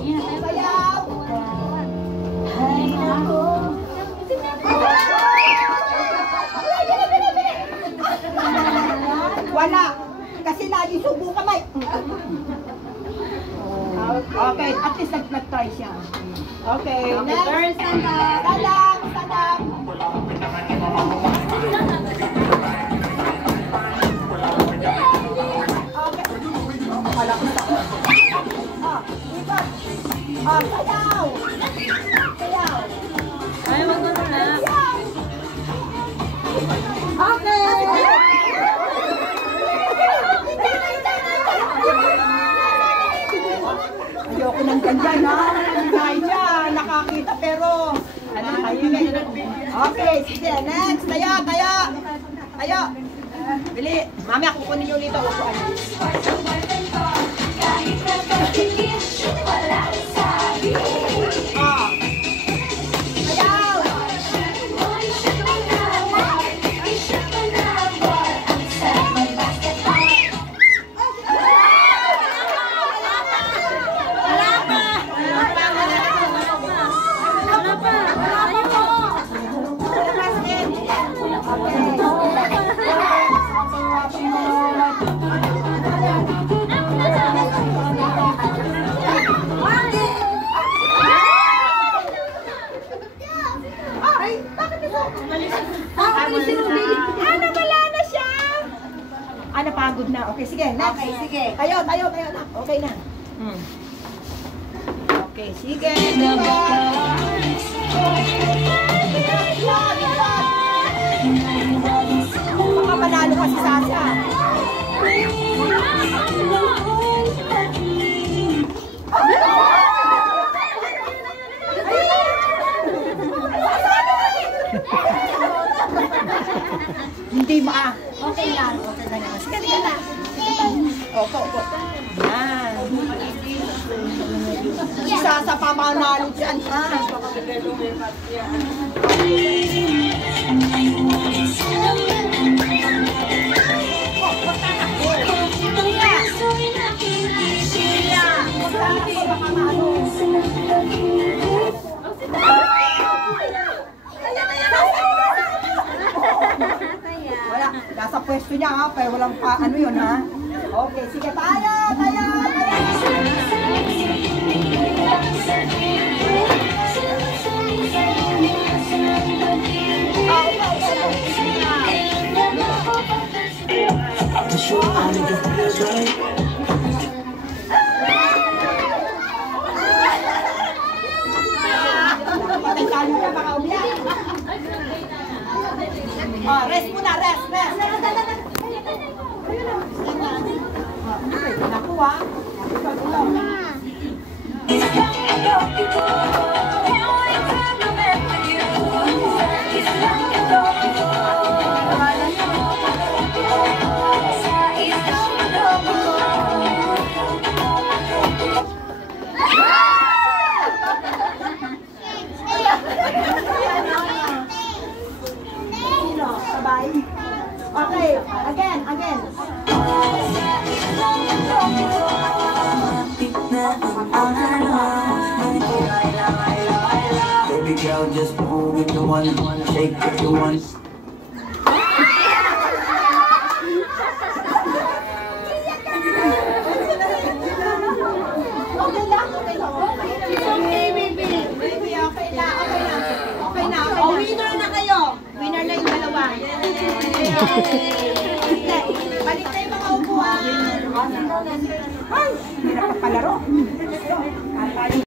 Sayaw! Ay, nako! Wala! Kasi lagi subo kamay! Okay, at least nag-try siya. Okay, next! Stand up! Stand up! Stand up! Sayaw! Sayaw! Ay, wag mo na. Okay! Ayoko ng ganyan, ha? Kaya, nakakita pero... Okay, sige, next! Tayo, tayo! Tayo! Bili! Mami, ako kunin nyo dito. Upuan. Napagod na. Okay, sige. Next. Okay, sige. Tayo, tayo, tayo na. Okay na. Okay, sige. Baka panalo ka si Sasha. Hindi ma. Okay lang. Okay lang. Sige, sige na. Opo, opo. Yan. Isa sa pamanalo dyan, ha? Wala, nasa pwesto niya ha, pero walang pa, ano yun ha? Okay, sige tayo, tayo, tayo! Patay ka, baka umiyak. Oh, rest muna, rest, rest. Nakuha. Okay, again, again. Baby girl, just move if you want, shake if you want. Okay lang, okay lang. Okay, baby. Baby, okay na, okay na. Okay na, okay na. Oh, winner na kayo. Winner na yung dalawa. Balik na yung mga upuan. Ay, hirap pa palaro.